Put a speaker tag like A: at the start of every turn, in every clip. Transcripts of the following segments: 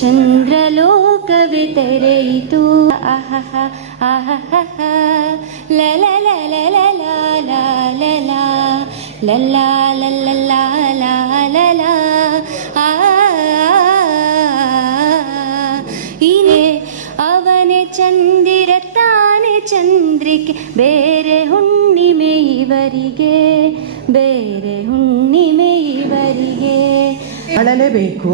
A: ಚಂದ್ರಲೋಕವೇ ತೆರೆಯಿತು ಆಹಹ ಆಹಹ ಲಲ ಲಲ ಲಲ ಲಲ ಲಲ ಲಲ ಲಲ ಆ ಇನೇ ಅವನೇ ಚಂದಿರ ತಾನೆ ಚಂದ್ರಿಕೆ ಬೇರೆ ಹುಣ್ಣಿಮೆ ಇವರಿಗೆ ಬೇರೆ ಹುಣ್ಣಿಮೆ ಇವರಿಗೆ
B: ಬಾಳಲೇಬೇಕು.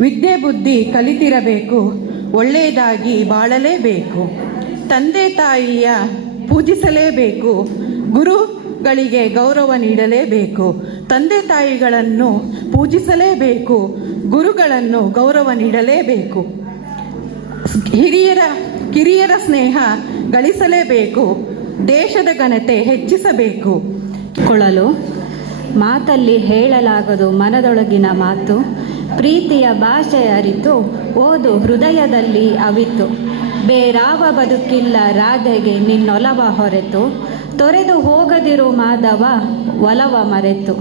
B: ವಿದ್ಯೆ ಬುದ್ಧಿ ಕಲಿತಿರಬೇಕು. ಒಳ್ಳೆಯದಾಗಿ ಬಾಳಲೇಬೇಕು. ತಂದೆ ತಾಯಿಯ ಪೂಜಿಸಲೇಬೇಕು. ಗುರುಗಳಿಗೆ ಗೌರವ ನೀಡಲೇಬೇಕು. ತಂದೆ ತಾಯಿಗಳನ್ನು ಪೂಜಿಸಲೇಬೇಕು. ಗುರುಗಳನ್ನು ಗೌರವ ನೀಡಲೇಬೇಕು. ಹಿರಿಯರ, ಕಿರಿಯರ ಸ್ನೇಹ ಗಳಿಸಲೇಬೇಕು. ದೇಶದ ಘನತೆ ಹೆಚ್ಚಿಸಬೇಕು.
C: ಕೊಳ್ಳಲು ಮಾತಲ್ಲಿ ಹೇಳಲಾಗದು ಮನದೊಳಗಿನ ಮಾತು. ಪ್ರೀತಿಯ ಭಾಷೆ ಅರಿತು ಓದು ಹೃದಯದಲ್ಲಿ ಅವಿತು. ಬೇರಾವ ಬದುಕಿಲ್ಲ ರಾಧೆಗೆ ನಿನ್ನೊಲವ ಹೊರೆತು. ತೊರೆದು ಹೋಗದಿರು ಮಾಧವ ಒಲವ ಮರೆತು.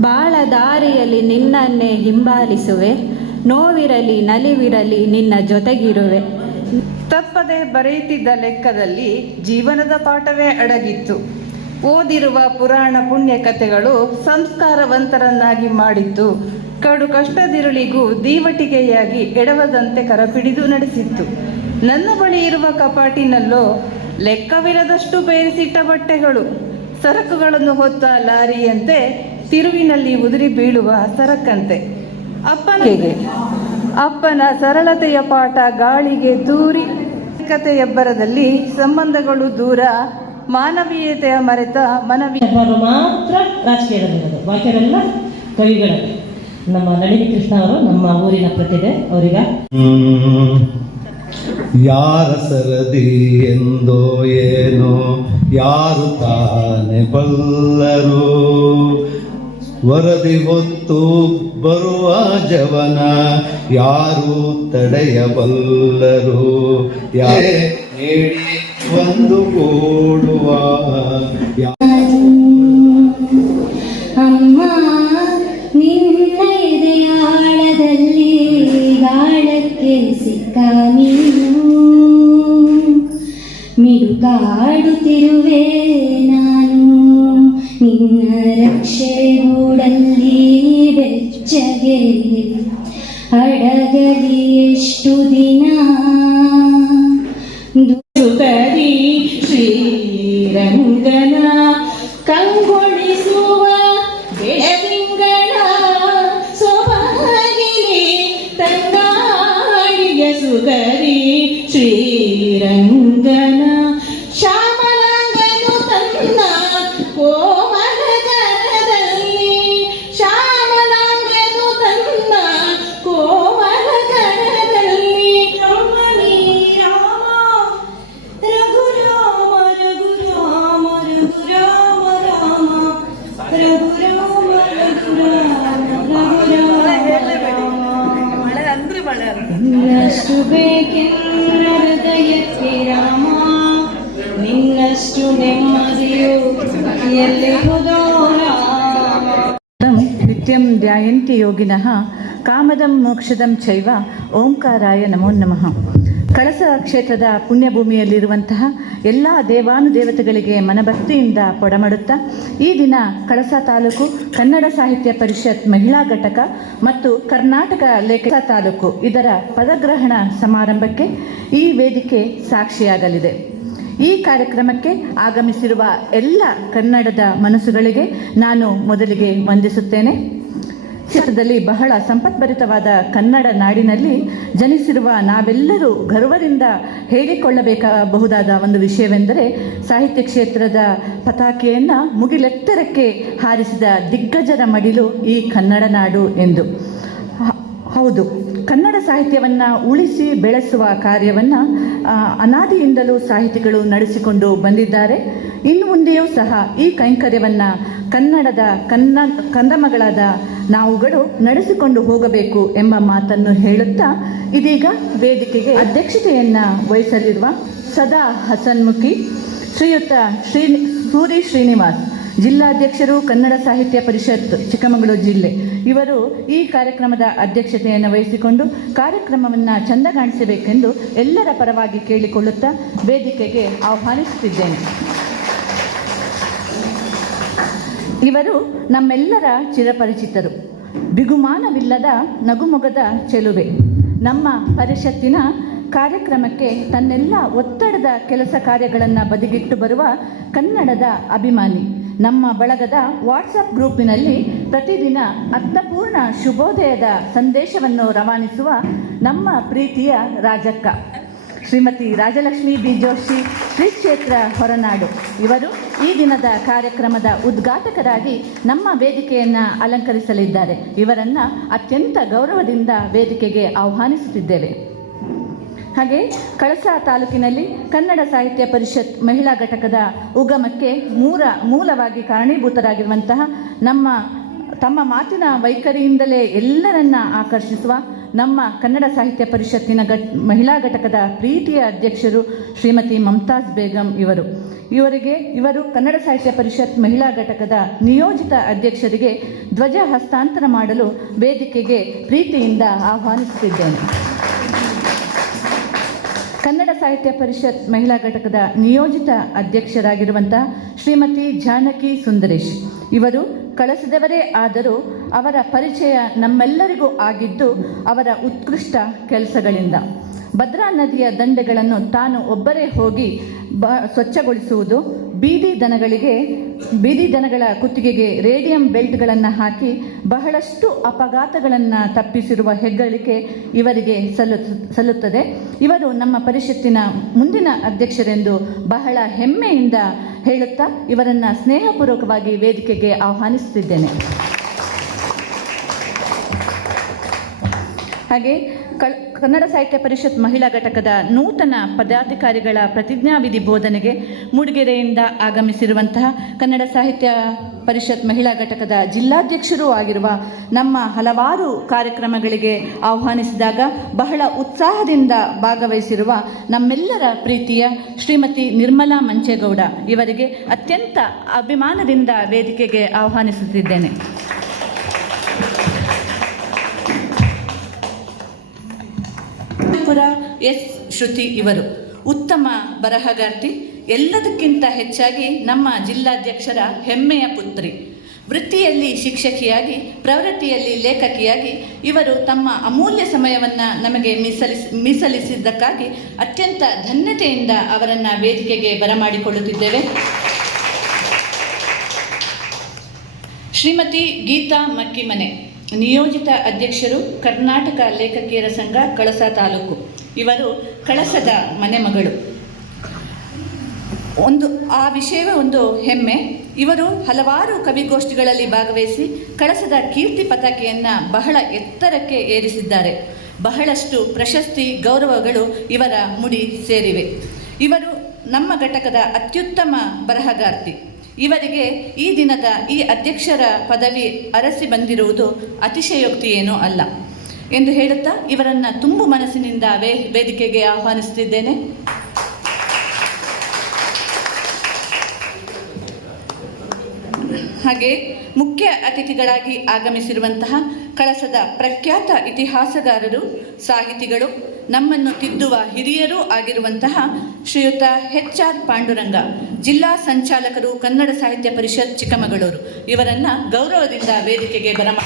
C: ಬಾಳ ದಾರಿಯಲ್ಲಿ ನಿನ್ನನ್ನೇ ಹಿಂಬಾಲಿಸುವೆ. ನೋವಿರಲಿ ನಲಿವಿರಲಿ ನಿನ್ನ ಜೊತೆಗಿರುವೆ.
B: ತಪ್ಪದೆ ಬರೆಯುತ್ತಿದ್ದ ಲೆಕ್ಕದಲ್ಲಿ ಜೀವನದ ಪಾಠವೇ ಅಡಗಿತ್ತು. ಓದಿರುವ ಪುರಾಣ ಪುಣ್ಯ ಕಥೆಗಳು ಸಂಸ್ಕಾರವಂತರನ್ನಾಗಿ ಮಾಡಿತ್ತು ಕಡು ಕಷ್ಟದಿರುಳಿಗೂ ದೀವಟಿಗೆಯಾಗಿ ಎಡವದಂತೆ ಕರಪಿಡಿದು ನಡೆಸಿತ್ತು. ನನ್ನ ಬಳಿ ಇರುವ ಕಪಾಟಿನಲ್ಲೋ ಲೆಕ್ಕವಿಲ್ಲದಷ್ಟು ಬೇರಿಸಿಟ್ಟ ಬಟ್ಟೆಗಳು. ಸರಕುಗಳನ್ನು ಹೊತ್ತ ಲಾರಿಯಂತೆ ತಿರುವಿನಲ್ಲಿ ಉದುರಿ ಬೀಳುವ ಸರಕಂತೆ. ಅಪ್ಪನಿಗೆ ಅಪ್ಪನ ಸರಳತೆಯ ಪಾಠ ಗಾಳಿಗೆ ತೂರಿ. ಕಥೆಯಬ್ಬರದಲ್ಲಿ ಸಂಬಂಧಗಳು ದೂರ ಮಾನವೀಯತೆಯ ಮರೆತ ಮನವಿ.
D: ಅವರು ಮಾತ್ರ ರಾಜಕೀಯದಲ್ಲಿರೋದು ಬಾಕಿಯವರೆಲ್ಲ ಕವಿಗಳ. ನಮ್ಮ ನಳಿನಿ ಕೃಷ್ಣ ಅವರು ನಮ್ಮ ಊರಿನ ಪ್ರತಿಭೆ ಅವರಿಗ.
E: ಯಾರ ಸರದಿ ಎಂದೋ ಏನೋ ಯಾರು ತಾನೆ ಬಲ್ಲರು. ವರದಿ ಹೊತ್ತು ಬರುವ ಜವನ ಯಾರು ತಡೆಯಬಲ್ಲರು. ಯಾರೇ ನೀಡಿ ಒಂದು ಓಡುವ
A: ಅಮ್ಮ ನಿನ್ನ ಎದೆಯಾಳದಲ್ಲಿ ಗಾಳಕ್ಕೆ ಸಿಕ್ಕ ನೀನು. ಮಿಡುಕಾಡುತ್ತಿರುವೆ ನಾನು. ನಿನ್ನ ರಕ್ಷೆ
C: ಶುಭೆ ಕಿನ್ನ ಹೃದಯಕ್ಕೆ ರಾಮ ನಿನ್ನಷ್ಟು ನೆಮ್ಮದಿಯು ಎಲ್ಲಿಹುದೋ
B: నిత్యం ధ్యాయంతి యోగిన కామదం మోక్షదం చైవ ఓంకారాయ నమో నమ. ಕಳಸ ಕ್ಷೇತ್ರದ ಪುಣ್ಯಭೂಮಿಯಲ್ಲಿರುವಂತಹ ಎಲ್ಲ ದೇವಾನುದೇವತೆಗಳಿಗೆ ಮನಭಕ್ತಿಯಿಂದ ಪೊಡಮಡುತ್ತಾ, ಈ ದಿನ ಕಳಸ ತಾಲೂಕು ಕನ್ನಡ ಸಾಹಿತ್ಯ ಪರಿಷತ್ ಮಹಿಳಾ ಘಟಕ ಮತ್ತು ಕರ್ನಾಟಕ ಲೇಖಕ ತಾಲೂಕು ಇದರ ಪದಗ್ರಹಣ ಸಮಾರಂಭಕ್ಕೆ ಈ ವೇದಿಕೆ ಸಾಕ್ಷಿಯಾಗಲಿದೆ. ಈ ಕಾರ್ಯಕ್ರಮಕ್ಕೆ ಆಗಮಿಸಿರುವ ಎಲ್ಲ ಕನ್ನಡದ ಮನಸ್ಸುಗಳಿಗೆ ನಾನು ಮೊದಲಿಗೆ ವಂದಿಸುತ್ತೇನೆ. ಕ್ಷೇತ್ರದಲ್ಲಿ ಬಹಳ ಸಂಪತ್ಭರಿತವಾದ ಕನ್ನಡ ನಾಡಿನಲ್ಲಿ ಜನಿಸಿರುವ ನಾವೆಲ್ಲರೂ ಗರ್ವದಿಂದ ಹೇಳಿಕೊಳ್ಳಬೇಕಬಹುದಾದ ಒಂದು ವಿಷಯವೆಂದರೆ ಸಾಹಿತ್ಯ ಕ್ಷೇತ್ರದ ಪತಾಕೆಯನ್ನು ಮುಗಿಲೆತ್ತರಕ್ಕೆ ಹಾರಿಸಿದ ದಿಗ್ಗಜರ ಮಡಿಲು ಈ ಕನ್ನಡ ನಾಡು ಎಂದು. ಹೌದು. ಕನ್ನಡ ಸಾಹಿತ್ಯವನ್ನು ಉಳಿಸಿ ಬೆಳೆಸುವ ಕಾರ್ಯವನ್ನು ಅನಾದಿಯಿಂದಲೂ ಸಾಹಿತಿಗಳು ನಡೆಸಿಕೊಂಡು ಬಂದಿದ್ದಾರೆ. ಇನ್ನು ಮುಂದೆಯೂ ಸಹ ಈ ಕೈಂಕರ್ಯವನ್ನು ಕನ್ನಡದ ಕನ್ನ, ಕಂದಮಗಳಾದ ನಾವುಗಳು ನಡೆಸಿಕೊಂಡು ಹೋಗಬೇಕು ಎಂಬ ಮಾತನ್ನು ಹೇಳುತ್ತಾ ಇದೀಗ ವೇದಿಕೆಗೆ ಅಧ್ಯಕ್ಷತೆಯನ್ನ ವಹಿಸಲಿರುವ ಸದಾ ಹಸನ್ಮುಖಿ, ಶ್ರೀಯುತ ಶ್ರೀ, ಸೂರಿ ಶ್ರೀನಿವಾಸ್, ಜಿಲ್ಲಾಧ್ಯಕ್ಷರು ಕನ್ನಡ ಸಾಹಿತ್ಯ ಪರಿಷತ್, ಚಿಕ್ಕಮಗಳೂರು ಜಿಲ್ಲೆ. ಇವರು ಈ ಕಾರ್ಯಕ್ರಮದ ಅಧ್ಯಕ್ಷತೆಯನ್ನು ವಹಿಸಿಕೊಂಡು ಕಾರ್ಯಕ್ರಮವನ್ನು ಚಂದಗಾಣಿಸಬೇಕೆಂದು ಎಲ್ಲರ ಪರವಾಗಿ ಕೇಳಿಕೊಳ್ಳುತ್ತಾ ವೇದಿಕೆಗೆ ಆಹ್ವಾನಿಸುತ್ತಿದ್ದೇನೆ. ಇವರು ನಮ್ಮೆಲ್ಲರ ಚಿರಪರಿಚಿತರು. ಬಿಗುಮಾನವಿಲ್ಲದ ನಗುಮೊಗದ ಚೆಲುವೆ. ನಮ್ಮ ಪರಿಷತ್ತಿನ ಕಾರ್ಯಕ್ರಮಕ್ಕೆ ತನ್ನೆಲ್ಲ ಒತ್ತಡದ ಕೆಲಸ ಕಾರ್ಯಗಳನ್ನು ಬದಿಗಿಟ್ಟು ಬರುವ ಕನ್ನಡದ ಅಭಿಮಾನಿ. ನಮ್ಮ ಬಳಗದ ವಾಟ್ಸಪ್ ಗ್ರೂಪಿನಲ್ಲಿ ಪ್ರತಿದಿನ ಅರ್ಥಪೂರ್ಣ ಶುಭೋದಯದ ಸಂದೇಶವನ್ನು ರವಾನಿಸುವ ನಮ್ಮ ಪ್ರೀತಿಯ ರಾಜಕ್ಕ. ಶ್ರೀಮತಿ ರಾಜಲಕ್ಷ್ಮಿ ಬಿ ಜೋಶಿ ಶ್ರೀ ಕ್ಷೇತ್ರ ಹೊರನಾಡು. ಇವರು ಈ ದಿನದ ಕಾರ್ಯಕ್ರಮದ ಉದ್ಘಾಟಕರಾಗಿ ನಮ್ಮ ವೇದಿಕೆಯನ್ನು ಅಲಂಕರಿಸಲಿದ್ದಾರೆ. ಇವರನ್ನು ಅತ್ಯಂತ ಗೌರವದಿಂದ ವೇದಿಕೆಗೆ ಆಹ್ವಾನಿಸುತ್ತಿದ್ದೇವೆ. ಹಾಗೆ ಕಳಸ ತಾಲೂಕಿನಲ್ಲಿ ಕನ್ನಡ ಸಾಹಿತ್ಯ ಪರಿಷತ್ ಮಹಿಳಾ ಘಟಕದ ಉಗಮಕ್ಕೆ ಮೂರ ಮೂಲವಾಗಿ ಕಾರಣೀಭೂತರಾಗಿರುವಂತಹ ನಮ್ಮ ತಮ್ಮ ಮಾತಿನ ವೈಖರಿಯಿಂದಲೇ ಎಲ್ಲರನ್ನ ಆಕರ್ಷಿಸುವ ನಮ್ಮ ಕನ್ನಡ ಸಾಹಿತ್ಯ ಪರಿಷತ್ತಿನ ಘಟ್, ಮಹಿಳಾ ಘಟಕದ ಪ್ರೀತಿಯ ಅಧ್ಯಕ್ಷರು ಶ್ರೀಮತಿ ಮಮತಾಜ್ ಬೇಗಂ ಇವರು. ಇವರಿಗೆ, ಇವರು ಕನ್ನಡ ಸಾಹಿತ್ಯ ಪರಿಷತ್ ಮಹಿಳಾ ಘಟಕದ ನಿಯೋಜಿತ ಅಧ್ಯಕ್ಷರಿಗೆ ಧ್ವಜ ಹಸ್ತಾಂತರ ಮಾಡಲು ವೇದಿಕೆಗೆ ಪ್ರೀತಿಯಿಂದ ಆಹ್ವಾನಿಸುತ್ತಿದ್ದೇನೆ. ಕನ್ನಡ ಸಾಹಿತ್ಯ ಪರಿಷತ್ ಮಹಿಳಾ ಘಟಕದ ನಿಯೋಜಿತ ಅಧ್ಯಕ್ಷರಾಗಿರುವಂಥ ಶ್ರೀಮತಿ ಜಾನಕಿ ಸುಂದರೇಶ್. ಇವರು ಕಳಿಸಿದವರೇ ಆದರೂ ಅವರ ಪರಿಚಯ ನಮ್ಮೆಲ್ಲರಿಗೂ ಆಗಿದ್ದು ಅವರ ಉತ್ಕೃಷ್ಟ ಕೆಲಸಗಳಿಂದ. ಭದ್ರಾ ನದಿಯ ದಂಡೆಗಳನ್ನು ತಾನು ಒಬ್ಬರೇ ಹೋಗಿ ಬ, ಸ್ವಚ್ಛಗೊಳಿಸುವುದು ಬೀದಿ ದನಗಳಿಗೆ, ಬೀದಿ ದನಗಳ ಕುತ್ತಿಗೆಗೆ ರೇಡಿಯಂ ಬೆಲ್ಟ್ಗಳನ್ನು ಹಾಕಿ ಬಹಳಷ್ಟು ಅಪಘಾತಗಳನ್ನು ತಪ್ಪಿಸಿರುವ ಹೆಗ್ಗಳಿಕೆ ಇವರಿಗೆ ಸಲ್ಲು, ಸಲ್ಲುತ್ತದೆ. ಇವರು ನಮ್ಮ ಪರಿಷತ್ತಿನ ಮುಂದಿನ ಅಧ್ಯಕ್ಷರೆಂದು ಬಹಳ ಹೆಮ್ಮೆಯಿಂದ ಹೇಳುತ್ತಾ ಇವರನ್ನು ಸ್ನೇಹಪೂರ್ವಕವಾಗಿ ವೇದಿಕೆಗೆ ಆಹ್ವಾನಿಸುತ್ತಿದ್ದೇನೆ. ಹಾಗೆ ಕನ್ನಡ ಸಾಹಿತ್ಯ ಪರಿಷತ್ ಮಹಿಳಾ ಘಟಕದ ನೂತನ ಪದಾಧಿಕಾರಿಗಳ ಪ್ರತಿಜ್ಞಾವಿಧಿ ಬೋಧನೆಗೆ ಮೂಡಿಗೆರೆಯಿಂದ ಆಗಮಿಸಿರುವಂತಹ ಕನ್ನಡ ಸಾಹಿತ್ಯ ಪರಿಷತ್ ಮಹಿಳಾ ಘಟಕದ ಜಿಲ್ಲಾಧ್ಯಕ್ಷರೂ ಆಗಿರುವ ನಮ್ಮ ಹಲವಾರು ಕಾರ್ಯಕ್ರಮಗಳಿಗೆ ಆಹ್ವಾನಿಸಿದಾಗ ಬಹಳ ಉತ್ಸಾಹದಿಂದ ಭಾಗವಹಿಸಿರುವ ನಮ್ಮೆಲ್ಲರ ಪ್ರೀತಿಯ ಶ್ರೀಮತಿ ನಿರ್ಮಲಾ ಮಂಚೇಗೌಡ ಇವರಿಗೆ ಅತ್ಯಂತ ಅಭಿಮಾನದಿಂದ ವೇದಿಕೆಗೆ ಆಹ್ವಾನಿಸುತ್ತಿದ್ದೇನೆ. ಎಸ್ ಶ್ರುತಿ ಇವರು. ಉತ್ತಮ ಬರಹಗಾರ್ತಿ, ಎಲ್ಲದಕ್ಕಿಂತ ಹೆಚ್ಚಾಗಿ ನಮ್ಮ ಜಿಲ್ಲಾಧ್ಯಕ್ಷರ ಹೆಮ್ಮೆಯ ಪುತ್ರಿ. ವೃತ್ತಿಯಲ್ಲಿ ಶಿಕ್ಷಕಿಯಾಗಿ, ಪ್ರವೃತ್ತಿಯಲ್ಲಿ ಲೇಖಕಿಯಾಗಿ ಇವರು ತಮ್ಮ ಅಮೂಲ್ಯ ಸಮಯವನ್ನು ನಮಗೆ ಮೀಸಲಿಸ್, ಮೀಸಲಿಸಿದ್ದಕ್ಕಾಗಿ ಅತ್ಯಂತ ಧನ್ಯತೆಯಿಂದ ಅವರನ್ನು ವೇದಿಕೆಗೆ ಬರಮಾಡಿಕೊಳ್ಳುತ್ತಿದ್ದೇವೆ. ಶ್ರೀಮತಿ ಗೀತಾ ಮಕ್ಕಿಮನೆ. ನಿಯೋಜಿತ ಅಧ್ಯಕ್ಷರು ಕರ್ನಾಟಕ ಲೇಖಕಿಯರ ಸಂಘ ಕಳಸ ತಾಲೂಕು. ಇವರು ಕಳಸದ ಮನೆ ಮಗಳು. ಒಂದು, ಆ ವಿಷಯವೇ ಒಂದು ಹೆಮ್ಮೆ. ಇವರು ಹಲವಾರು ಕವಿಗೋಷ್ಠಿಗಳಲ್ಲಿ ಭಾಗವಹಿಸಿ ಕಳಸದ ಕೀರ್ತಿ ಪತಾಕೆಯನ್ನು ಬಹಳ ಎತ್ತರಕ್ಕೆ ಏರಿಸಿದ್ದಾರೆ. ಬಹಳಷ್ಟು ಪ್ರಶಸ್ತಿ, ಗೌರವಗಳು ಇವರ ಮುಡಿ ಸೇರಿವೆ. ಇವರು ನಮ್ಮ ಘಟಕದ ಅತ್ಯುತ್ತಮ ಬರಹಗಾರ್ತಿ. ಇವರಿಗೆ ಈ ದಿನದ ಈ ಅಧ್ಯಕ್ಷರ ಪದವಿ ಅರಸಿ ಬಂದಿರುವುದು ಅತಿಶಯೋಕ್ತಿ ಏನೂ ಅಲ್ಲ. ಎಂದು ಹೇಳುತ್ತಾ ಇವರನ್ನು ತುಂಬು ಮನಸ್ಸಿನಿಂದ ವೇ, ವೇದಿಕೆಗೆ ಆಹ್ವಾನಿಸುತ್ತಿದ್ದೇನೆ. ಹಾಗೆ ಮುಖ್ಯ ಅತಿಥಿಗಳಾಗಿ ಆಗಮಿಸಿರುವಂತಹ ಕಳಸದ ಪ್ರಖ್ಯಾತ ಇತಿಹಾಸಗಾರರು, ಸಾಹಿತಿಗಳು ನಮ್ಮನ್ನು ತಿದ್ದುವ ಹಿರಿಯರೂ ಆಗಿರುವಂತಹ ಶ್ರೀಯುತ ಹೆಚ್ಆರ್ ಆರ್ ಪಾಂಡುರಂಗ, ಜಿಲ್ಲಾ ಸಂಚಾಲಕರು ಕನ್ನಡ ಸಾಹಿತ್ಯ ಪರಿಷತ್ ಚಿಕ್ಕಮಗಳೂರು. ಇವರನ್ನು ಗೌರವದಿಂದ ವೇದಿಕೆಗೆ ಬರಮ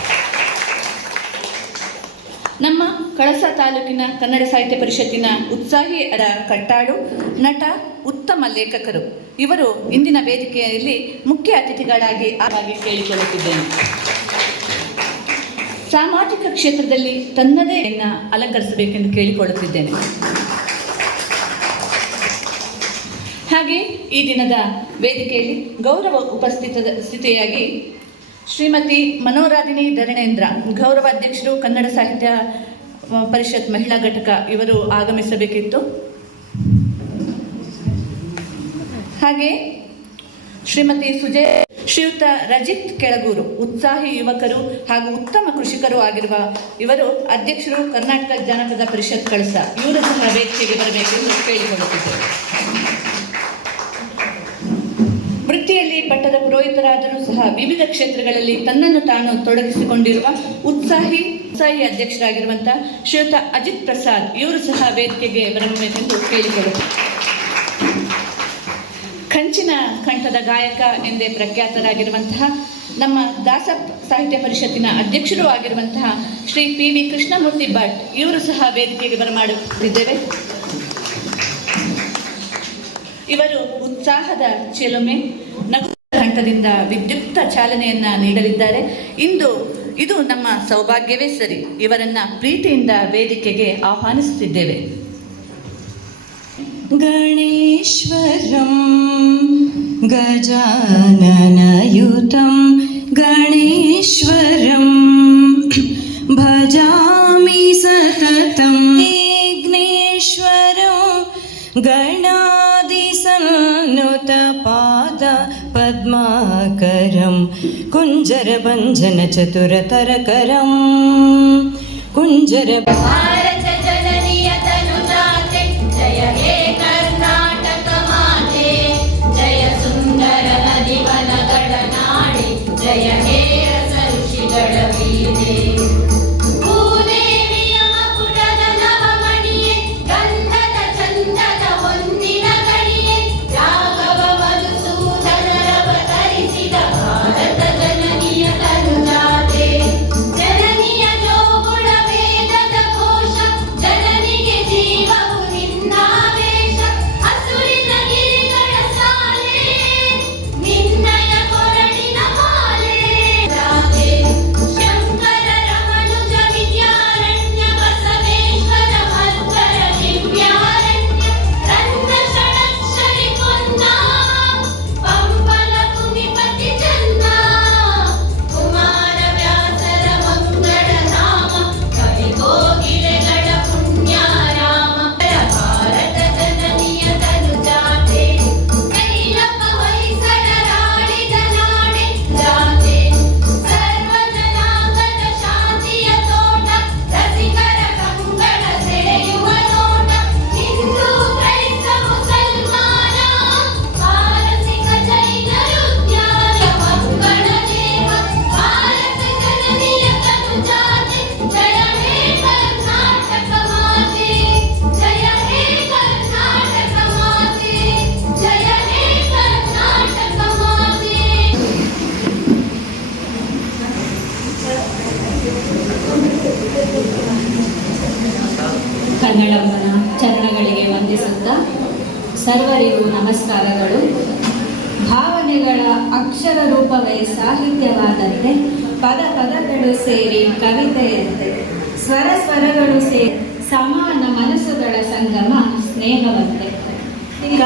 B: ನಮ್ಮ ಕಳಸ ತಾಲೂಕಿನ ಕನ್ನಡ ಸಾಹಿತ್ಯ ಪರಿಷತ್ತಿನ ಉತ್ಸಾಹಿ ಉತ್ಸಾಹಿಯರ ಕಟ್ಟಾಡು ನಟ ಉತ್ತಮ ಲೇಖಕರು. ಇವರು ಇಂದಿನ ವೇದಿಕೆಯಲ್ಲಿ ಮುಖ್ಯ ಅತಿಥಿಗಳಾಗಿ ಆಗಿ ಕೇಳಿಕೊಳ್ಳುತ್ತಿದ್ದೇನೆ. ಸಾಮಾಜಿಕ ಕ್ಷೇತ್ರದಲ್ಲಿ ತನ್ನದೇ ಅಲಂಕರಿಸಬೇಕೆಂದು ಕೇಳಿಕೊಳ್ಳುತ್ತಿದ್ದೇನೆ. ಹಾಗೆ ಈ ದಿನದ ವೇದಿಕೆಯಲ್ಲಿ ಗೌರವ ಉಪಸ್ಥಿತ ಸ್ಥಿತಿಯಾಗಿ ಶ್ರೀಮತಿ ಮನೋರಾಧಿನಿ ಧರಣೇಂದ್ರ ಗೌರವ ಅಧ್ಯಕ್ಷರು ಕನ್ನಡ ಸಾಹಿತ್ಯ ಪರಿಷತ್ ಮಹಿಳಾ ಘಟಕ ಇವರು ಆಗಮಿಸಬೇಕಿತ್ತು. ಹಾಗೆ ಶ್ರೀಮತಿ ಸುಜಯ್ ಶ್ರೀಯುತ ರಜಿತ್ ಕೆಳಗೂರು. ಉತ್ಸಾಹಿ ಯುವಕರು ಹಾಗೂ ಉತ್ತಮ ಕೃಷಿಕರು ಆಗಿರುವ ಇವರು ಅಧ್ಯಕ್ಷರು ಕರ್ನಾಟಕ ಜಾನಪದ ಪರಿಷತ್ ಕಳಸ. ಇವರ ಸಹ ಬರಬೇಕೆಂದು ಕೇಳಿಕೊಳ್ಳುತ್ತಿದ್ದರು ವೃತ್ತಿಯಲ್ಲಿ ಪಟ್ಟದ ಪುರೋಹಿತರಾದರೂ ಸಹ ವಿವಿಧ ಕ್ಷೇತ್ರಗಳಲ್ಲಿ ತನ್ನನ್ನು ತಾನು ತೊಡಗಿಸಿಕೊಂಡಿರುವ ಉತ್ಸಾಹಿ ಉತ್ಸಾಹಿ ಅಧ್ಯಕ್ಷರಾಗಿರುವಂತಹ ಶ್ರೀಯುತ ಅಜಿತ್ ಪ್ರಸಾದ್ ಇವರು ಸಹ ವೇದಿಕೆಗೆ ಬರಬೇಕೆಂದು ಕೇಳಿಕೊಳ್ಳುತ್ತಾರೆ ಕಂಚಿನ ಕಂಠದ ಗಾಯಕ ಎಂದೇ ಪ್ರಖ್ಯಾತರಾಗಿರುವಂತಹ ನಮ್ಮ ದಾಸ ಸಾಹಿತ್ಯ ಪರಿಷತ್ತಿನ ಅಧ್ಯಕ್ಷರೂ ಆಗಿರುವಂತಹ ಶ್ರೀ ಪಿ ವಿ ಕೃಷ್ಣಮೂರ್ತಿ ಭಟ್, ಇವರು ಸಹ ವೇದಿಕೆಗೆ ಬರಮಾಡುತ್ತಿದ್ದೇವೆ. ಇವರು ಉತ್ಸಾಹದ ಚಿಲುಮೆ ನಗು ಕಂಠದಿಂದ ವಿದ್ಯುಕ್ತ ಚಾಲನೆಯನ್ನ ನೀಡಲಿದ್ದಾರೆ. ಇಂದು ಇದು ನಮ್ಮ ಸೌಭಾಗ್ಯವೇ ಸರಿ. ಇವರನ್ನ ಪ್ರೀತಿಯಿಂದ ವೇದಿಕೆಗೆ ಆಹ್ವಾನಿಸುತ್ತಿದ್ದೇವೆ.
F: गणेश्वरं गजाननयुतं गणेश्वरं भजामि सततं विघ्नेश्वरं गणादिसन्नुतपाद पद्माकरं कुञ्जरभञ्जनचतुरतरकरं कुञ्जर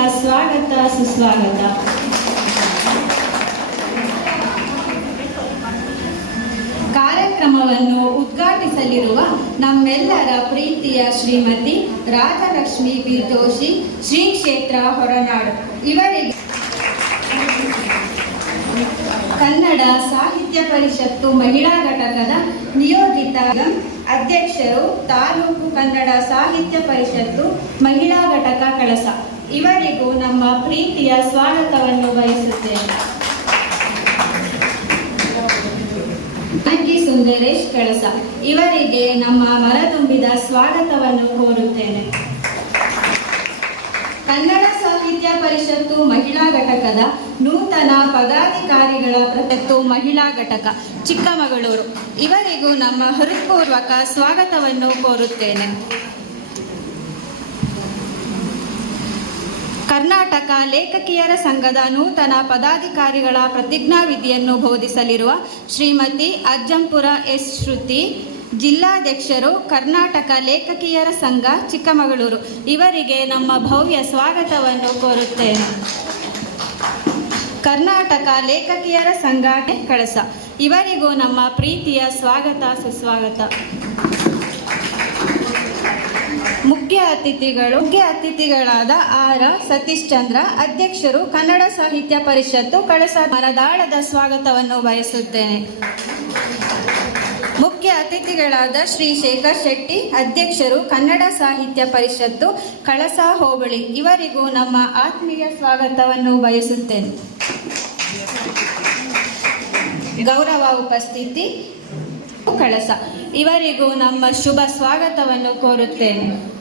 C: ಸ್ವಾಗತ, ಸುಸ್ವಾಗತ. ಕಾರ್ಯಕ್ರಮವನ್ನು ಉದ್ಘಾಟಿಸಲಿರುವ ನಮ್ಮೆಲ್ಲರ ಪ್ರೀತಿಯ ಶ್ರೀಮತಿ ರಾಜಲಕ್ಷ್ಮಿ ಬಿರ್ದೋಶಿ ಶ್ರೀ ಕ್ಷೇತ್ರ ಹೊರನಾಡು. ಇವರಿಗೆ ಕನ್ನಡ ಸಾಹಿತ್ಯ ಪರಿಷತ್ತು ಮಹಿಳಾ ಘಟಕದ ನಿಯೋಜಿತ ಅಧ್ಯಕ್ಷರು ತಾಲೂಕು ಕನ್ನಡ ಸಾಹಿತ್ಯ ಪರಿಷತ್ತು ಮಹಿಳಾ ಘಟಕ ಕಳಸ. ಇವರಿಗೂ ನಮ್ಮ ಪ್ರೀತಿಯ ಸ್ವಾಗತವನ್ನು ಬಯಸುತ್ತೇನೆ. ಅಂಕಿ ಸುಂದರೇಶ್ ಕಳಸ, ಇವರಿಗೆ ನಮ್ಮ ಮರತುಂಬಿದ ಸ್ವಾಗತವನ್ನು ಕೋರುತ್ತೇನೆ. ಕನ್ನಡ ಸಾಹಿತ್ಯ ಪರಿಷತ್ತು ಮಹಿಳಾ ಘಟಕದ ನೂತನ ಪದಾಧಿಕಾರಿಗಳ ಪ್ರತತ್ತು ಮಹಿಳಾ ಘಟಕ, ಚಿಕ್ಕಮಗಳೂರು. ಇವರಿಗೂ ನಮ್ಮ ಹೃತ್ಪೂರ್ವಕ ಸ್ವಾಗತವನ್ನು ಕೋರುತ್ತೇನೆ. ಕರ್ನಾಟಕ ಲೇಖಕಿಯರ ಸಂಘದ ನೂತನ ಪದಾಧಿಕಾರಿಗಳ ಪ್ರತಿಜ್ಞಾವಿಧಿಯನ್ನು ಬೋಧಿಸಲಿರುವ ಶ್ರೀಮತಿ ಅಜ್ಜಂಪುರ ಎಸ್ ಶ್ರುತಿ, ಜಿಲ್ಲಾಧ್ಯಕ್ಷರು ಕರ್ನಾಟಕ ಲೇಖಕಿಯರ ಸಂಘ ಚಿಕ್ಕಮಗಳೂರು. ಇವರಿಗೆ ನಮ್ಮ ಭವ್ಯ ಸ್ವಾಗತವನ್ನು ಕೋರುತ್ತೇನೆ. ಕರ್ನಾಟಕ ಲೇಖಕಿಯರ ಸಂಘ ಕಳಸ ಇವರಿಗೂ ನಮ್ಮ ಪ್ರೀತಿಯ ಸ್ವಾಗತ, ಸುಸ್ವಾಗತ. ಮುಖ್ಯ ಅತಿಥಿಗಳು, ಮುಖ್ಯ ಅತಿಥಿಗಳಾದ ಆರ್. ಸತೀಶ್ ಚಂದ್ರ ಅಧ್ಯಕ್ಷರು ಕನ್ನಡ ಸಾಹಿತ್ಯ ಪರಿಷತ್ತು ಕಳಸ ಮರದಾಳದ ಸ್ವಾಗತವನ್ನು ಬಯಸುತ್ತೇನೆ. ಮುಖ್ಯ ಅತಿಥಿಗಳಾದ ಶ್ರೀ ಶೇಖರ್ ಶೆಟ್ಟಿ, ಅಧ್ಯಕ್ಷರು ಕನ್ನಡ ಸಾಹಿತ್ಯ ಪರಿಷತ್ತು ಕಳಸ ಹೋಬಳಿ. ಇವರಿಗೂ ನಮ್ಮ ಆತ್ಮೀಯ ಸ್ವಾಗತವನ್ನು ಬಯಸುತ್ತೇನೆ. ಗೌರವ ಉಪಸ್ಥಿತಿ, ಕಳಸ. ಇವರಿಗೂ ನಮ್ಮ ಶುಭ ಸ್ವಾಗತವನ್ನು ಕೋರುತ್ತೇನೆ.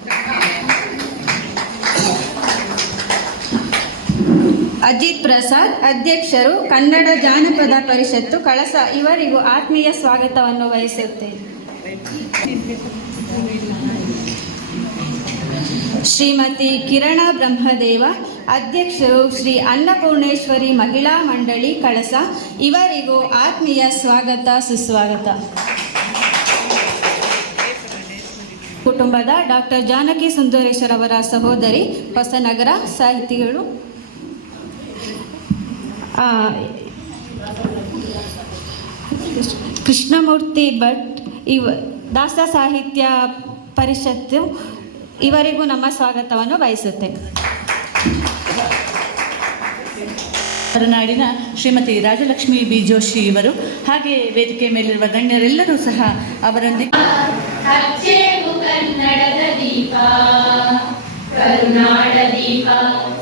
C: ಅಜಿತ್ ಪ್ರಸಾದ್, ಅಧ್ಯಕ್ಷರು ಕನ್ನಡ ಜಾನಪದ ಪರಿಷತ್ತು ಕಳಸ ಇವರಿಗೂ ಆತ್ಮೀಯ ಸ್ವಾಗತವನ್ನು ವಹಿಸುತ್ತೇನೆ. ಶ್ರೀಮತಿ ಕಿರಣ ಬ್ರಹ್ಮದೇವ, ಅಧ್ಯಕ್ಷರು ಶ್ರೀ ಅನ್ನಪೂರ್ಣೇಶ್ವರಿ ಮಹಿಳಾ ಮಂಡಳಿ ಕಳಸ, ಇವರಿಗೂ ಆತ್ಮೀಯ ಸ್ವಾಗತ, ಸುಸ್ವಾಗತ. ಕುಟುಂಬದ ಡಾಕ್ಟರ್ ಜಾನಕಿ ಸುಂದರೇಶ್ವರ ಅವರ ಸಹೋದರಿ, ಹೊಸನಗರ ಸಾಹಿತಿಗಳು. ಕೃಷ್ಣಮೂರ್ತಿ ಭಟ್ ಇವ ದಾಸ ಸಾಹಿತ್ಯ ಪರಿಷತ್ತು ಇವರಿಗೂ ನಮ್ಮ ಸ್ವಾಗತವನ್ನು ಬಯಸುತ್ತೆ.
B: ಹೊರನಾಡಿನ ಶ್ರೀಮತಿ ರಾಜಲಕ್ಷ್ಮಿ ಬಿ ಜೋಶಿ ಇವರು ಹಾಗೆ ವೇದಿಕೆ ಮೇಲಿರುವ ಗಣ್ಯರೆಲ್ಲರೂ ಸಹ ಅವರೊಂದಿಗೆ
F: ಕರುನಾಡ ದೀಪ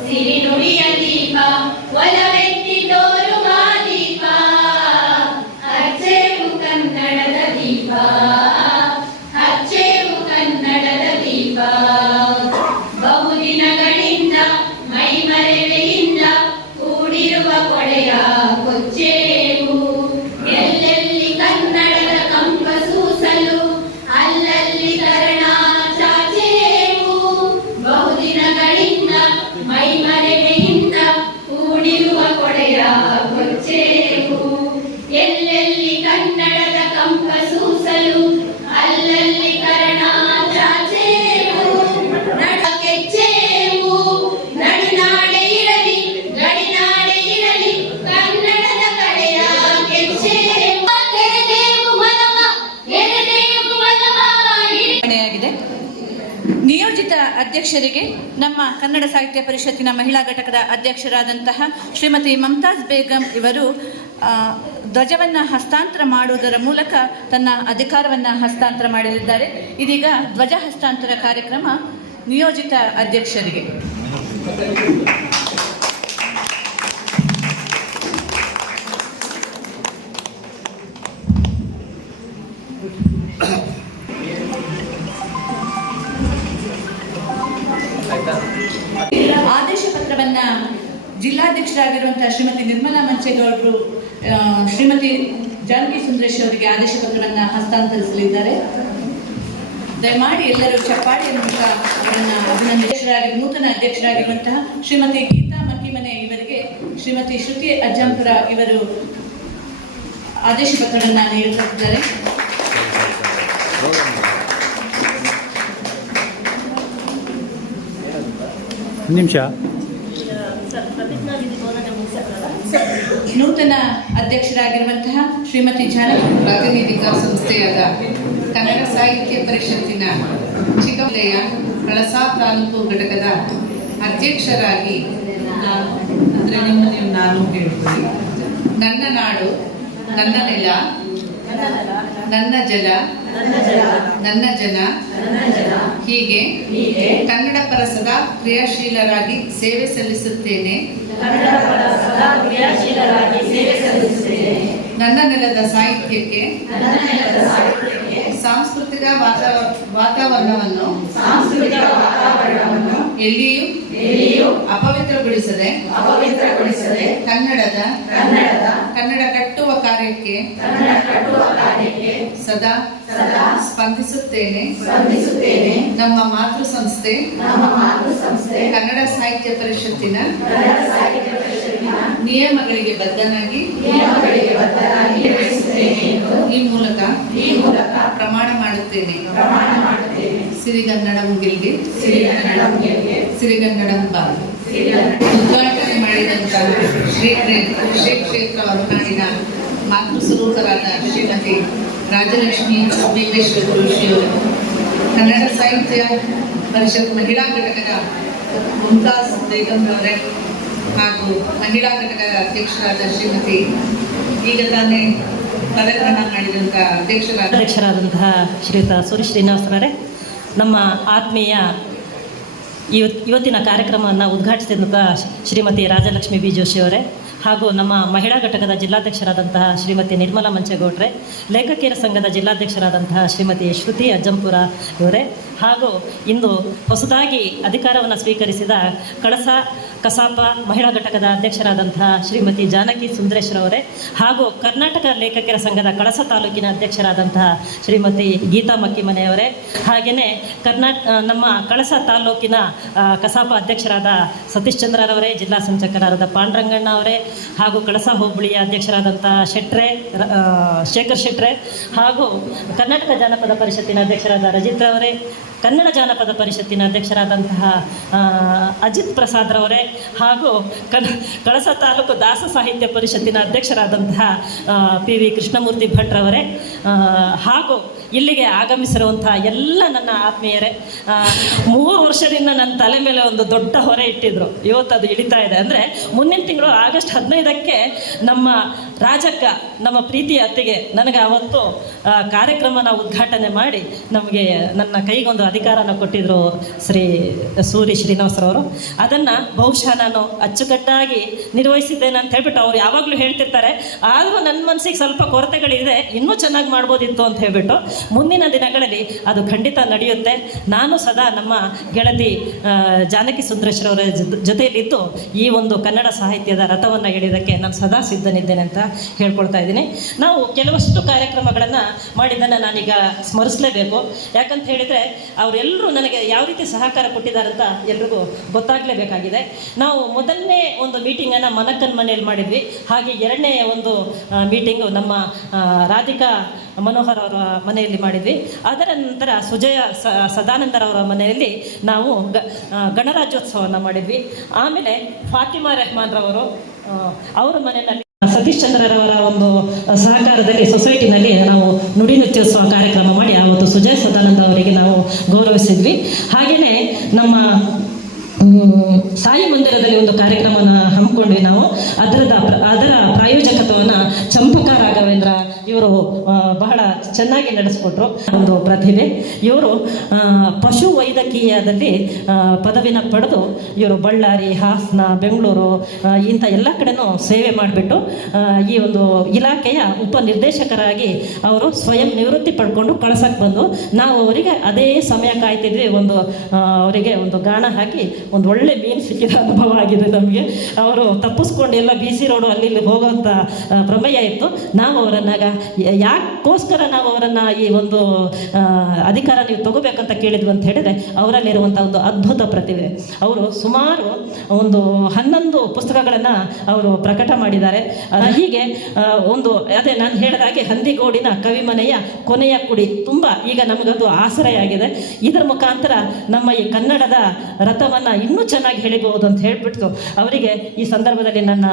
F: ಸಿರಿನುಡಿಯ ದೀಪ ಒಲವೆತ್ತಿ ಮೈಮರೆವೆಯಿಂದ ಕೂಡಿರುವ
B: ಅಧ್ಯಕ್ಷರಿಗೆ ನಮ್ಮ ಕನ್ನಡ ಸಾಹಿತ್ಯ ಪರಿಷತ್ತಿನ ಮಹಿಳಾ ಘಟಕದ ಅಧ್ಯಕ್ಷರಾದಂತಹ ಶ್ರೀಮತಿ ಮಮತಾಜ್ ಬೇಗಂ ಇವರು ಧ್ವಜವನ್ನು ಹಸ್ತಾಂತರ ಮಾಡುವುದರ ಮೂಲಕ ತನ್ನ ಅಧಿಕಾರವನ್ನು ಹಸ್ತಾಂತರ ಮಾಡಲಿದ್ದಾರೆ. ಇದೀಗ ಧ್ವಜ ಹಸ್ತಾಂತರ ಕಾರ್ಯಕ್ರಮ ನಿಯೋಜಿತ ಅಧ್ಯಕ್ಷರಿಗೆ. ಪತ್ರವನ್ನ ಜಿಲ್ಲಾಧ್ಯಕ್ಷರಾಗಿರುವಂತಹ ಶ್ರೀಮತಿ ನಿರ್ಮಲಾ ಮಂಚೇಗೌಡರು ಶ್ರೀಮತಿ ಜಾನಕಿ ಸುಂದರೇಶ್ ಅವರಿಗೆ ಆದೇಶ ಪತ್ರವನ್ನ ಹಸ್ತಾಂತರಿಸಲಿದ್ದಾರೆ. ದಯಮಾಡಿ ಎಲ್ಲರೂ ಚಪ್ಪಾಳಿಯ ಮೂಲಕ ಅವರನ್ನು ಅಧ್ಯಕ್ಷರಾಗಿ ನೂತನ ಅಧ್ಯಕ್ಷರಾಗಿರುವಂತಹ ಶ್ರೀಮತಿ ಗೀತಾ ಮಕ್ಕಿಮನೆ ಇವರಿಗೆ, ಶ್ರೀಮತಿ ಶ್ರುತಿ ಅಜ್ಜಂಪುರ ಇವರು ಆದೇಶ ಪತ್ರವನ್ನ ನೀಡುತ್ತಿದ್ದಾರೆ
G: ನಿಮಿಷ.
B: ನೂತನ ಅಧ್ಯಕ್ಷರಾಗಿರುವಂತಹ ಶ್ರೀಮತಿ ಜಾನಕಿ
H: ಪ್ರಾತಿನಿಧಿಕ ಸಂಸ್ಥೆಯಾದ ಕನ್ನಡ ಸಾಹಿತ್ಯ ಪರಿಷತ್ತಿನ ಚಿಕ್ಕಮಲೆಯ ಕಳಸಾ ತಾಲೂಕು ಘಟಕದ ಅಧ್ಯಕ್ಷರಾಗಿ ನಾನು ಅಂದರೆ ನಿಮ್ಮ ನೀವು ನಾನು ಹೇಳ್ತೀನಿ ನನ್ನ ನಾಡು ನನ್ನ ನೆಲ ನನ್ನ ಜಲ ನನ್ನ ಜನ ಹೀಗೆ ಕನ್ನಡ ಪರ ಸದಾ ಕ್ರಿಯಾಶೀಲರಾಗಿ ಸೇವೆ ಸಲ್ಲಿಸುತ್ತೇನೆ. ನನ್ನ ನೆಲದ ಸಾಹಿತ್ಯಕ್ಕೆ ಸಾಂಸ್ಕೃತಿಕ ವಾತಾವ- ವಾತಾವರಣವನ್ನು ಎಲ್ಲಿಯೂ ಅಪವಿತ್ರಗೊಳಿಸದೆ ಕನ್ನಡದ ಕನ್ನಡ ಕಟ್ಟುವ ಕಾರ್ಯಕ್ಕೆ ಸದಾ ಸ್ಪಂದಿಸುತ್ತೇನೆ. ಸ್ಪಂದಿಸುತ್ತೇನೆ. ನಮ್ಮ ಮಾತೃ ಸಂಸ್ಥೆ ನಮ್ಮ ಮಾತೃ ಸಂಸ್ಥೆ ಕನ್ನಡ ಸಾಹಿತ್ಯ ಪರಿಷತ್ತಿನ ನಿಯಮಗಳಿಗೆ ಬದ್ಧನಾಗಿ ನಿಯಮಗಳಿಗೆ ಬದ್ಧನಾಗಿ ಈ ಮೂಲಕ ಈ ಮೂಲಕ ಪ್ರಮಾಣ ಮಾಡುತ್ತೇನೆ. ಪ್ರಮಾಣ ಮಾಡುತ್ತೇನೆ. ಸಿರಿಗನ್ನಡ ಮುಗಿಲ್ಗೆ ಸಿರಿಗನ್ನಡ ಮುಗಿಲ್ಗೆ ಸಿರಿಗನ್ನಡ ಬಾಲ್ ಉದ್ಘಾಟನೆ ಮಾಡಿದಂತಹ ಶ್ರೀ ಶ್ರೀ ಕ್ಷೇತ್ರ ಹೊರನಾಡಿನ ಮಾತೃ ಸ್ವರೂಪರಾದ ಶ್ರೀಮತಿ ರಾಜಲಕ್ಷ್ಮಿ ವೆಂಕಟೇಶ್ವರ ಜೋಶಿಯವರು ಕನ್ನಡ ಸಾಹಿತ್ಯ ಪರಿಷತ್ ಮಹಿಳಾ ಘಟಕದ ಮುಮ್ತಾಜ್ ಬೇಗಂರವರೇ ಹಾಗೂ ಮಹಿಳಾ ಘಟಕದ ಅಧ್ಯಕ್ಷರಾದ ಶ್ರೀಮತಿ ಈಗ ತಾನೇ ಪದಗ್ರಹಣ ಮಾಡಿದಂಥ ಅಧ್ಯಕ್ಷರಾದ
D: ಅಧ್ಯಕ್ಷರಾದಂತಹ ಶ್ರೀಯುತ ಸೂರ್ಯ ಶ್ರೀನಿವಾಸರೇ ನಮ್ಮ ಆತ್ಮೀಯ ಇವತ್ ಇವತ್ತಿನ ಕಾರ್ಯಕ್ರಮವನ್ನು ಉದ್ಘಾಟಿಸಿದಂಥ ಶ್ರೀಮತಿ ರಾಜಲಕ್ಷ್ಮಿ ಬಿ ಜೋಶಿಯವರೇ ಹಾಗೂ ನಮ್ಮ ಮಹಿಳಾ ಘಟಕದ ಜಿಲ್ಲಾಧ್ಯಕ್ಷರಾದಂತಹ ಶ್ರೀಮತಿ ನಿರ್ಮಲಾ ಮಂಚೇಗೌಡ್ರೆ, ಲೇಖಕಿಯರ ಸಂಘದ ಜಿಲ್ಲಾಧ್ಯಕ್ಷರಾದಂತಹ ಶ್ರೀಮತಿ ಶ್ರುತಿ ಅಜ್ಜಂಪುರ ಇವರೇ ಹಾಗೂ ಇಂದು ಹೊಸದಾಗಿ ಅಧಿಕಾರವನ್ನು ಸ್ವೀಕರಿಸಿದ ಕಳಸ ಕಸಾಪ ಮಹಿಳಾ ಘಟಕದ ಅಧ್ಯಕ್ಷರಾದಂತಹ ಶ್ರೀಮತಿ ಜಾನಕಿ ಸುಂದರೇಶ್ವರವರೇ ಹಾಗೂ ಕರ್ನಾಟಕ ಲೇಖಕರ ಸಂಘದ ಕಳಸ ತಾಲೂಕಿನ ಅಧ್ಯಕ್ಷರಾದಂತಹ ಶ್ರೀಮತಿ ಗೀತಾ ಮಕ್ಕಿಮನೆಯವರೇ ಹಾಗೆಯೇ ಕರ್ನಾಟ ನಮ್ಮ ಕಳಸ ತಾಲೂಕಿನ ಕಸಾಪ ಅಧ್ಯಕ್ಷರಾದ ಸತೀಶ್ ಚಂದ್ರರವರೇ ಜಿಲ್ಲಾ ಸಂಚಕರಾದ ಪಾಂಡ್ರಂಗಣ್ಣ ಅವರೇ ಹಾಗೂ ಕಳಸ ಹೋಬಳಿಯ ಅಧ್ಯಕ್ಷರಾದಂಥ ಶೆಟ್ರೆ ಶೇಖರ್ ಶೆಟ್ರೆ ಹಾಗೂ ಕರ್ನಾಟಕ ಜಾನಪದ ಪರಿಷತ್ತಿನ ಅಧ್ಯಕ್ಷರಾದ ರಜಿತ್ರವರೇ ಕನ್ನಡ ಜಾನಪದ ಪರಿಷತ್ತಿನ ಅಧ್ಯಕ್ಷರಾದಂತಹ ಅಜಿತ್ ಪ್ರಸಾದ್ ರವರೇ ಹಾಗೂ ಕಳಸ ತಾಲೂಕು ದಾಸ ಸಾಹಿತ್ಯ ಪರಿಷತ್ತಿನ ಅಧ್ಯಕ್ಷರಾದಂತಹ ಪಿ ವಿ ಕೃಷ್ಣಮೂರ್ತಿ ಭಟ್ರವರೇ ಹಾಗೂ ಇಲ್ಲಿಗೆ ಆಗಮಿಸಿರುವಂತಹ ಎಲ್ಲ ನನ್ನ ಆತ್ಮೀಯರೇ ಮೂರು ವರ್ಷದಿಂದ ನನ್ನ ತಲೆ ಮೇಲೆ ಒಂದು ದೊಡ್ಡ ಹೊರೆ ಇಟ್ಟಿದ್ರು. ಇವತ್ತು ಅದು ಇಳಿತಾ ಇದೆ. ಅಂದರೆ ಮುಂದಿನ ತಿಂಗಳು ಆಗಸ್ಟ್ ಹದಿನೈದಕ್ಕೆ ನಮ್ಮ ರಾಜಕ್ಕ, ನಮ್ಮ ಪ್ರೀತಿಯ ಅತ್ತಿಗೆ ನನಗೆ ಅವತ್ತು ಕಾರ್ಯಕ್ರಮನ ಉದ್ಘಾಟನೆ ಮಾಡಿ ನಮಗೆ ನನ್ನ ಕೈಗೊಂದು ಅಧಿಕಾರನ ಕೊಟ್ಟಿದ್ರು ಶ್ರೀ ಸೂರಿ ಶ್ರೀನಿವಾಸರವರು ಅದನ್ನು ಬಹುಶಃ ನಾನು ಅಚ್ಚುಕಟ್ಟಾಗಿ ನಿರ್ವಹಿಸಿದ್ದೇನೆ ಅಂತ ಹೇಳ್ಬಿಟ್ಟು ಅವ್ರು ಯಾವಾಗಲೂ ಹೇಳ್ತಿರ್ತಾರೆ. ಆದರೂ ನನ್ನ ಮನಸ್ಸಿಗೆ ಸ್ವಲ್ಪ ಕೊರತೆಗಳಿದೆ, ಇನ್ನೂ ಚೆನ್ನಾಗಿ ಮಾಡ್ಬೋದಿತ್ತು ಅಂತ ಹೇಳ್ಬಿಟ್ಟು ಮುಂದಿನ ದಿನಗಳಲ್ಲಿ ಅದು ಖಂಡಿತ ನಡೆಯುತ್ತೆ. ನಾನು ಸದಾ ನಮ್ಮ ಗೆಳತಿ ಜಾನಕಿ ಸುಂದರೇಶ್ವರವರ ಜೊತೆ- ಜೊತೆಯಲ್ಲಿದ್ದು ಈ ಒಂದು ಕನ್ನಡ ಸಾಹಿತ್ಯದ ರಥವನ್ನು ಎಳೆಯೋದಕ್ಕೆ ನಾನು ಸದಾ ಸಿದ್ಧನಿದ್ದೇನೆ ಅಂತ ಹೇಳ್ಕೊಳ್ತಾ ಇದ್ದೀನಿ. ನಾವು ಕೆಲವಷ್ಟು ಕಾರ್ಯಕ್ರಮಗಳನ್ನು ಮಾಡಿದ್ದನ್ನು ನಾನೀಗ ಸ್ಮರಿಸಲೇಬೇಕು. ಯಾಕಂತ ಹೇಳಿದರೆ ಅವರೆಲ್ಲರೂ ನನಗೆ ಯಾವ ರೀತಿ ಸಹಕಾರ ಕೊಟ್ಟಿದ್ದಾರೆ ಅಂತ ಎಲ್ರಿಗೂ ಗೊತ್ತಾಗಲೇಬೇಕಾಗಿದೆ. ನಾವು ಮೊದಲನೇ ಒಂದು ಮೀಟಿಂಗನ್ನು ಮನಕ್ಕನ ಮನೆಯಲ್ಲಿ ಮಾಡಿದ್ವಿ. ಹಾಗೆ ಎರಡನೇ ಒಂದು ಮೀಟಿಂಗು ನಮ್ಮ ರಾಧಿಕಾ ಮನೋಹರ್ ಅವರ ಮನೆಯಲ್ಲಿ ಮಾಡಿದ್ವಿ. ಅದರ ನಂತರ ಸುಜಯ ಸದಾನಂದರವರ ಮನೆಯಲ್ಲಿ ನಾವು ಗಣರಾಜ್ಯೋತ್ಸವವನ್ನು ಮಾಡಿದ್ವಿ. ಆಮೇಲೆ ಫಾತಿಮಾ ರೆಹಮಾನ್ ರವರು ಅವರ ಮನೆಯಲ್ಲಿ ಸತೀಶ್ ಚಂದ್ರರವರ ಒಂದು ಸಹಕಾರದಲ್ಲಿ, ಸೊಸೈಟಿನಲ್ಲಿ ನಾವು ನುಡಿ ನೃತ್ಯೋತ್ಸವ ಕಾರ್ಯಕ್ರಮ ಮಾಡಿ ಆವತ್ತು ಸುಜಯ್ ಸದಾನಂದ ಅವರಿಗೆ ನಾವು ಗೌರವಿಸಿದ್ವಿ. ಹಾಗೆಯೇ ನಮ್ಮ ಸಾಯಿ ಮಂದಿರದಲ್ಲಿ ಒಂದು ಕಾರ್ಯಕ್ರಮನ ಹಮ್ಮಿಕೊಂಡ್ವಿ ನಾವು. ಅದರದ ಅದರ ಪ್ರಾಯೋಜಕತ್ವವನ್ನು ಚಂಪಕ ರಾಘವೇಂದ್ರ ಇವರು ಬಹಳ ಚೆನ್ನಾಗಿ ನಡೆಸ್ಕೊಟ್ರು ಒಂದು ಪ್ರತಿಭೆ. ಇವರು ಪಶು ವೈದ್ಯಕೀಯದಲ್ಲಿ ಪದವಿನ ಪಡೆದು ಇವರು ಬಳ್ಳಾರಿ ಹಾಸನ ಬೆಂಗಳೂರು ಇಂಥ ಎಲ್ಲ ಕಡೆನೂ ಸೇವೆ ಮಾಡಿಬಿಟ್ಟು ಈ ಒಂದು ಇಲಾಖೆಯ ಉಪನಿರ್ದೇಶಕರಾಗಿ ಅವರು ಸ್ವಯಂ ನಿವೃತ್ತಿ ಪಡ್ಕೊಂಡು ಕಳ್ಸಕ್ಕೆ ಬಂದು ನಾವು ಅವರಿಗೆ ಅದೇ ಸಮಯ ಕಾಯ್ತಿದ್ವಿ. ಒಂದು ಅವರಿಗೆ ಒಂದು ಗಾಣ ಹಾಕಿ ಒಂದು ಒಳ್ಳೆ ಮೀನು ಸಿಕ್ಕಿದ ಅನುಭವ ಆಗಿದೆ ನಮಗೆ. ಅವರು ತಪ್ಪಿಸ್ಕೊಂಡು ಎಲ್ಲ ಬಿ ಸಿ ರೋಡು ಅಲ್ಲಿ ಆ, ಪ್ರಮೇಯ ಇತ್ತು. ನಾವು ಅವರನ್ನಾಗ ಯಾಕೋಸ್ಕರ ನಾವು ಅವರನ್ನು ಈ ಒಂದು ಅಧಿಕಾರ ನೀವು ತಗೋಬೇಕಂತ ಕೇಳಿದ್ವಿ ಅಂತ ಹೇಳಿದ್ರೆ ಅವರಲ್ಲಿರುವಂಥ ಒಂದು ಅದ್ಭುತ ಪ್ರತಿಭೆ. ಅವರು ಸುಮಾರು ಒಂದು ಹನ್ನೊಂದು ಪುಸ್ತಕಗಳನ್ನು ಅವರು ಪ್ರಕಟ ಮಾಡಿದ್ದಾರೆ. ಹೀಗೆ ಒಂದು, ಅದೇ ನಾನು ಹೇಳಿದಾಗೆ ಹಂದಿಗೋಡಿನ ಕವಿಮನೆಯ ಕೊನೆಯ ಕುಡಿ ತುಂಬ ಈಗ ನಮಗದು ಆಸರೆಯಾಗಿದೆ. ಇದರ ಮುಖಾಂತರ ನಮ್ಮ ಈ ಕನ್ನಡದ ರಥವನ್ನು ಇನ್ನೂ ಚೆನ್ನಾಗಿ ಹೇಳಿಬಹುದು ಅಂತ ಹೇಳ್ಬಿಟ್ಟು ಅವರಿಗೆ ಈ ಸಂದರ್ಭದಲ್ಲಿ ನನ್ನ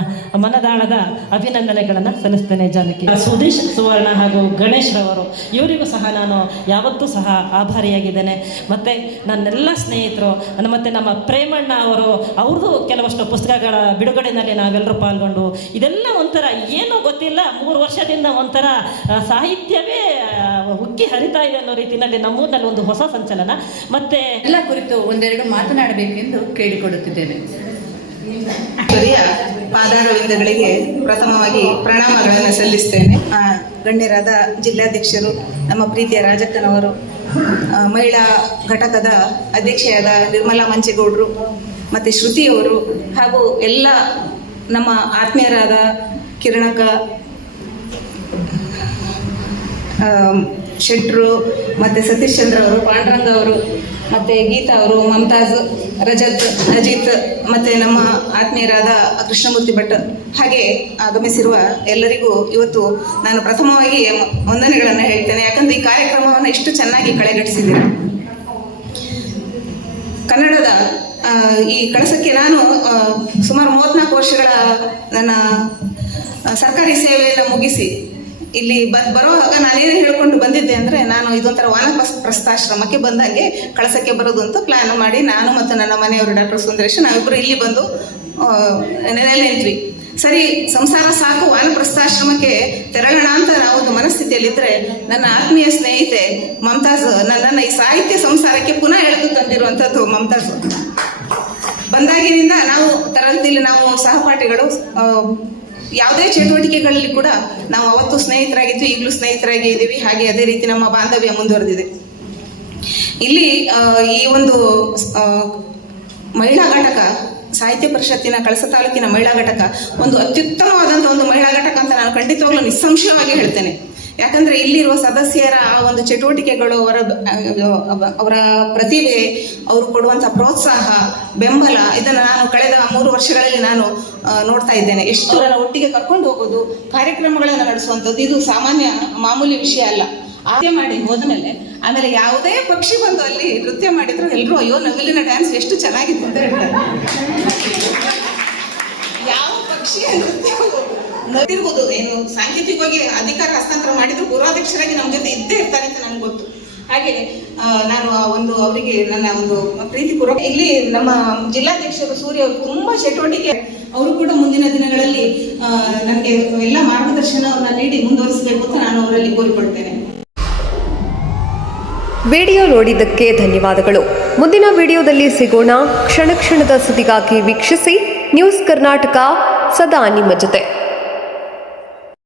D: ಮನದಾಳದ ಅಭಿನಂದನೆಗಳನ್ನು ಸಲ್ಲಿಸ್ತೇನೆ. ಜಾನಕಿ ಸುದೀಶ್ ಸುವರ್ಣ ಹಾಗೂ ಗಣೇಶ್ ರವರು ಇವರಿಗೂ ಸಹ ನಾನು ಯಾವತ್ತೂ ಸಹ ಆಭಾರಿಯಾಗಿದ್ದೇನೆ. ಮತ್ತು ನನ್ನೆಲ್ಲ ಸ್ನೇಹಿತರು ಮತ್ತು ನಮ್ಮ ಪ್ರೇಮಣ್ಣ ಅವರು ಅವ್ರದ್ದು ಕೆಲವಷ್ಟು ಪುಸ್ತಕಗಳ ಬಿಡುಗಡೆಯಲ್ಲಿ ನಾವೆಲ್ಲರೂ ಪಾಲ್ಗೊಂಡು ಇದೆಲ್ಲ ಒಂಥರ ಏನೂ ಗೊತ್ತಿಲ್ಲ ಮೂರು ವರ್ಷದಿಂದ ಒಂಥರ ಸಾಹಿತ್ಯವೇ ಉಕ್ಕಿ ಹರಿತಾ ಇದೆ ಅನ್ನೋ ರೀತಿಯಲ್ಲಿ ನಮ್ಮೂರಿನಲ್ಲಿ ಒಂದು ಹೊಸ ಸಂಚಲನ. ಮತ್ತೆ
B: ಎಲ್ಲ ಕುರಿತು ಒಂದೆರಡು ಮಾತನಾಡಬೇಕೆಂದು
I: ಕೇಳಿಕೊಡುತ್ತಿದ್ದೇನೆ ಪಾದಾರವಿಂದಗಳಿಗೆ ಪ್ರಥಮವಾಗಿ ಪ್ರಣಾಮಗಳನ್ನು ಸಲ್ಲಿಸ್ತೇನೆ. ಗಣ್ಯರಾದ ಜಿಲ್ಲಾಧ್ಯಕ್ಷರು, ನಮ್ಮ ಪ್ರೀತಿಯ ರಾಜಕ್ಕನವರು ಮಹಿಳಾ ಘಟಕದ ಅಧ್ಯಕ್ಷೆಯಾದ ನಿರ್ಮಲಾ ಮಂಚೇಗೌಡರು, ಮತ್ತು ಶ್ರುತಿಯವರು ಹಾಗೂ ಎಲ್ಲ ನಮ್ಮ ಆತ್ಮೀಯರಾದ ಕಿರಣಕ ಶೆಟ್ರು, ಮತ್ತು ಸತೀಶ್ ಚಂದ್ರ ಅವರು, ಪಾಂಡುರಂಗ ಅವರು ಮತ್ತು ಗೀತಾ ಅವರು, ಮಮತಾಜ್, ರಜತ್, ಅಜಿತ್, ಮತ್ತು ನಮ್ಮ ಆತ್ಮೀಯರಾದ ಕೃಷ್ಣಮೂರ್ತಿ ಭಟ್ ಹಾಗೆ ಆಗಮಿಸಿರುವ ಎಲ್ಲರಿಗೂ ಇವತ್ತು ನಾನು ಪ್ರಥಮವಾಗಿ ವಂದನೆಗಳನ್ನು ಹೇಳ್ತೇನೆ. ಯಾಕಂದ್ರೆ ಈ ಕಾರ್ಯಕ್ರಮವನ್ನು ಇಷ್ಟು ಚೆನ್ನಾಗಿ ಕಳೆಗಟ್ಟಿಸಿದ್ದೀರಾ. ಕನ್ನಡದ ಈ ಕಳಸಕ್ಕೆ ನಾನು ಸುಮಾರು ಮೂವತ್ನಾಲ್ಕು ವರ್ಷಗಳ ನನ್ನ ಸರ್ಕಾರಿ ಸೇವೆಯನ್ನು ಮುಗಿಸಿ ಇಲ್ಲಿ ಬ ಬರುವಾಗ ನಾನೇನು ಹೇಳ್ಕೊಂಡು ಬಂದಿದ್ದೆ ಅಂದರೆ ನಾನು ಇದೊಂಥರ ವಾನಪ್ರಸ್ ಪ್ರಸ್ಥಾಶ್ರಮಕ್ಕೆ ಬಂದಂಗೆ ಕಳಸಕ್ಕೆ ಬರೋದು ಅಂತ ಪ್ಲ್ಯಾನ್ ಮಾಡಿ ನಾನು ಮತ್ತು ನನ್ನ ಮನೆಯವರು ಡಾಕ್ಟರ್ ಸುಂದರೇಶ್ ನಾವಿಬ್ಬರು ಇಲ್ಲಿ ಬಂದು ನೆಲೆಯಲ್ಲಿ ಸರಿ, ಸಂಸಾರ ಸಾಕು ವಾನಪ್ರಸ್ಥಾಶ್ರಮಕ್ಕೆ ತೆರಳೋಣ ಅಂತ ನಾವು ಒಂದು ಮನಸ್ಥಿತಿಯಲ್ಲಿದ್ದರೆ ನನ್ನ ಆತ್ಮೀಯ ಸ್ನೇಹಿತೆ ಮಮತಾಜ್ ನನ್ನನ್ನು ಈ ಸಾಹಿತ್ಯ ಸಂಸಾರಕ್ಕೆ ಪುನಃ ಎಳೆದು ತಂದಿರುವಂಥದ್ದು ಮಮತಾಜ್. ಬಂದಾಗಿನಿಂದ ನಾವು ತರಗತಿಯಲ್ಲಿ ನಾವು ಸಹಪಾಠಿಗಳು ಯಾವುದೇ ಚಟುವಟಿಕೆಗಳಲ್ಲಿ ಕೂಡ ನಾವು ಅವತ್ತು ಸ್ನೇಹಿತರಾಗಿದ್ವಿ ಈಗಲೂ ಸ್ನೇಹಿತರಾಗಿ ಇದ್ದೀವಿ. ಹಾಗೆ ಅದೇ ರೀತಿ ನಮ್ಮ ಬಾಂಧವ್ಯ ಮುಂದುವರೆದಿದೆ. ಇಲ್ಲಿ ಈ ಒಂದು ಮಹಿಳಾ ಘಟಕ, ಸಾಹಿತ್ಯ ಪರಿಷತ್ತಿನ ಕಳಸ ತಾಲೂಕಿನ ಮಹಿಳಾ ಘಟಕ ಒಂದು ಅತ್ಯುತ್ತಮವಾದಂಥ ಒಂದು ಮಹಿಳಾ ಘಟಕ ಅಂತ ನಾನು ಖಂಡಿತವಾಗ್ಲೂ ನಿಸ್ಸಂಶಯವಾಗಿ ಹೇಳ್ತೇನೆ. ಯಾಕಂದ್ರೆ ಇಲ್ಲಿರುವ ಸದಸ್ಯರ ಆ ಒಂದು ಚಟುವಟಿಕೆಗಳು ಅವರ ಅವರ ಪ್ರತಿಭೆ, ಅವರು ಕೊಡುವಂಥ ಪ್ರೋತ್ಸಾಹ, ಬೆಂಬಲ, ಇದನ್ನು ನಾನು ಕಳೆದ ಮೂರು ವರ್ಷಗಳಲ್ಲಿ ನಾನು ನೋಡ್ತಾ ಇದ್ದೇನೆ. ಎಷ್ಟು ಅವರನ್ನು ಒಟ್ಟಿಗೆ ಕರ್ಕೊಂಡು ಹೋಗೋದು, ಕಾರ್ಯಕ್ರಮಗಳನ್ನು ನಡೆಸುವಂಥದ್ದು, ಇದು ಸಾಮಾನ್ಯ ಮಾಮೂಲಿ ವಿಷಯ ಅಲ್ಲ. ಆದ್ಯ ಮಾಡಿ ಹೋದ್ಮೇಲೆ ಆಮೇಲೆ ಯಾವುದೇ ಪಕ್ಷಿ ಬಂದು ಅಲ್ಲಿ ನೃತ್ಯ ಮಾಡಿದ್ರು ಎಲ್ಲರೂ ಅಯ್ಯೋ, ನವಿಲಿನ ಡ್ಯಾನ್ಸ್ ಎಷ್ಟು ಚೆನ್ನಾಗಿತ್ತು ಅಂತ ಹೇಳ್ತಾರೆ. ಯಾವ ಪಕ್ಷಿಯ ನೃತ್ಯ ನದಿರ್ಬೋದು ಏನು ಸಾಂಕೇತಿಕವಾಗಿ ಅಧಿಕಾರ ಹಸ್ತಾಂತರ ಮಾಡಿದ್ರು ಪೂರ್ವಾಧ್ಯಕ್ಷರಾಗಿ ನಮ್ಮ ಜೊತೆ ಇದ್ದೇ ಇರ್ತಾರೆ ಅಂತ ನನಗೆ ಗೊತ್ತು. ಹಾಗೆ ನಾನು ಒಂದು ಅವರಿಗೆ ನನ್ನ ಒಂದು ಪ್ರೀತಿಪೂರ್ವಕ ಇಲ್ಲಿ ನಮ್ಮ ಜಿಲ್ಲಾಧ್ಯಕ್ಷರು ಸೂರ್ಯ ಅವರು ತುಂಬಾ ಚಟುವಟಿಕೆ. ಅವರು ಕೂಡ ಮುಂದಿನ ದಿನಗಳಲ್ಲಿ ನನಗೆ ಎಲ್ಲ ಮಾರ್ಗದರ್ಶನವನ್ನು ನೀಡಿ ಮುಂದುವರಿಸಬೇಕು ಅಂತ ನಾನು ಅವರಲ್ಲಿ ಕೋರಿಕೊಳ್ತೇನೆ.
J: ವಿಡಿಯೋ ನೋಡಿದ್ದಕ್ಕೆ ಧನ್ಯವಾದಗಳು. ಮುಂದಿನ ವಿಡಿಯೋದಲ್ಲಿ ಸಿಗೋಣ. ಕ್ಷಣ ಕ್ಷಣದ ಸುದ್ದಿಗಾಗಿ ವೀಕ್ಷಿಸಿ ನ್ಯೂಸ್ ಕರ್ನಾಟಕ, ಸದಾ ನಿಮ್ಮ ಜೊತೆ.